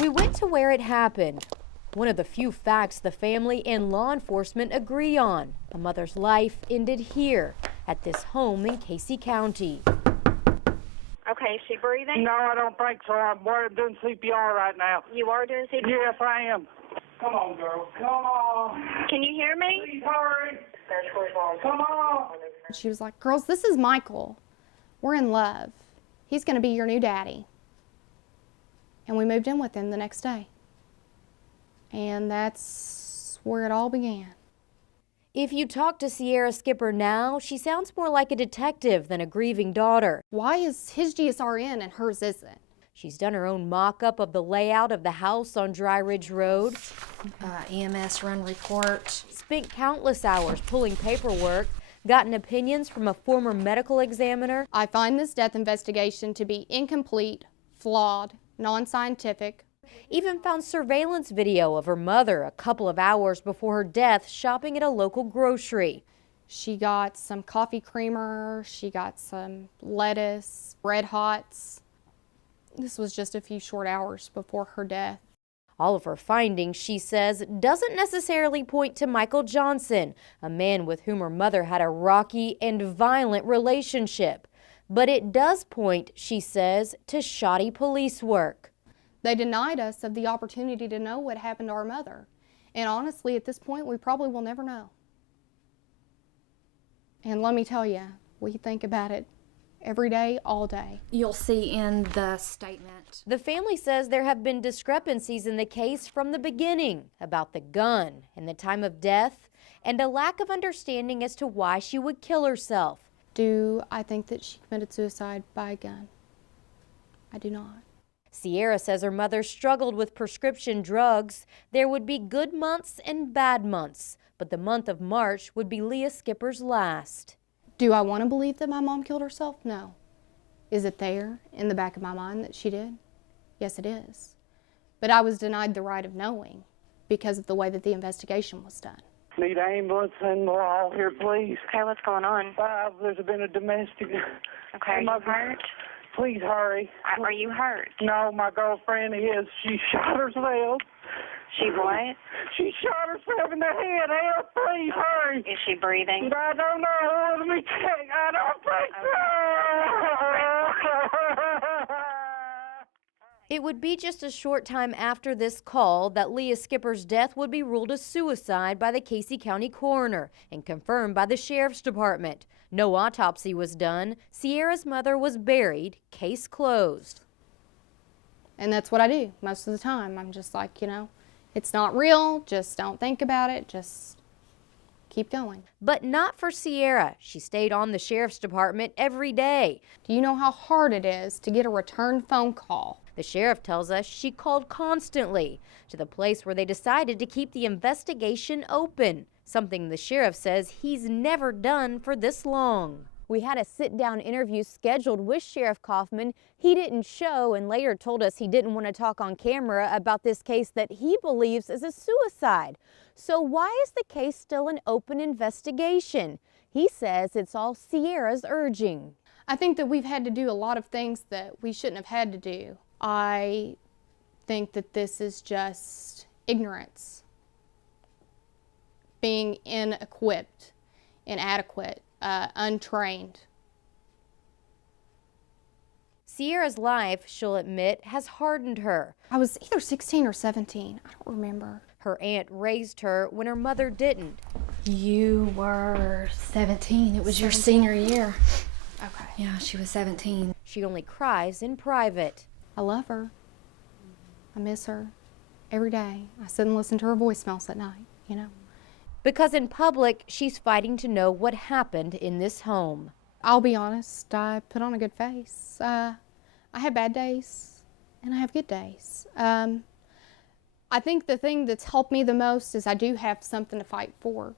We went to where it happened. One of the few facts the family and law enforcement agree on. A mother's life ended here at this home in Casey County. Okay, is she breathing? No, I don't think so. I'm doing CPR right now. You are doing CPR? Yes, I am. Come on, girl. Come on. Can you hear me? Please hurry. Come on. She was like, girls, this is Michael. We're in love. He's going to be your new daddy. And we moved in with him the next day. And that's where it all began. If you talk to Sierra Skipper now, she sounds more like a detective than a grieving daughter. Why is his GSR in and hers isn't? She's done her own mock-up of the layout of the house on Dry Ridge Road. EMS run report. Spent countless hours pulling paperwork, gotten opinions from a former medical examiner. I find this death investigation to be incomplete, flawed, non-scientific. Even found surveillance video of her mother a couple of hours before her death shopping at a local grocery. She got some coffee creamer, she got some lettuce, Red Hots. This was just a few short hours before her death. All of her findings, she says, doesn't necessarily point to Michael Johnson, a man with whom her mother had a rocky and violent relationship. But it does point, she says, to shoddy police work. They denied us of the opportunity to know what happened to our mother. And honestly, at this point, we probably will never know. And let me tell you, we think about it every day, all day. You'll see in the statement. The family says there have been discrepancies in the case from the beginning about the gun and the time of death, and a lack of understanding as to why she would kill herself. Do I think that she committed suicide by a gun? I do not. Sierra says her mother struggled with prescription drugs. There would be good months and bad months, but the month of March would be Leah Skipper's last. Do I want to believe that my mom killed herself? No. Is it there in the back of my mind that she did? Yes, it is. But I was denied the right of knowing because of the way that the investigation was done. Need an ambulance and law here, please. Okay, what's going on? There's been a domestic. Okay, are you hurt? Please hurry. Are you hurt? No, my girlfriend is. She shot herself. She what? She shot herself in the head. Help, please hurry. Is she breathing? I don't know. Let me check. I don't think so. It would be just a short time after this call that Leah Skipper's death would be ruled a suicide by the Casey County coroner and confirmed by the sheriff's department. No autopsy was done. Sierra's mother was buried. Case closed. And that's what I do most of the time. I'm just like, it's not real. Just don't think about it. Just keep going. But not for Sierra. She stayed on the sheriff's department every day. Do you know how hard it is to get a return phone call? The sheriff tells us she called constantly to the place where they decided to keep the investigation open, something the sheriff says he's never done for this long. We had a sit-down interview scheduled with Sheriff Kaufman. He didn't show and later told us he didn't want to talk on camera about this case that he believes is a suicide. So why is the case still an open investigation? He says it's all Sierra's urging. I think that we've had to do a lot of things that we shouldn't have had to do. I think that this is just ignorance, being inequipped, inadequate, untrained. Sierra's life, she'll admit, has hardened her. I was either 16 or 17. I don't remember. Her aunt raised her when her mother didn't. You were 17. It was your senior year. Okay. Yeah, she was 17. She only cries in private. I love her. I miss her every day. I sit and listen to her voicemails at night, Because in public, she's fighting to know what happened in this home. I'll be honest, I put on a good face. I have bad days, and I have good days. I think the thing that's helped me the most is I do have something to fight for.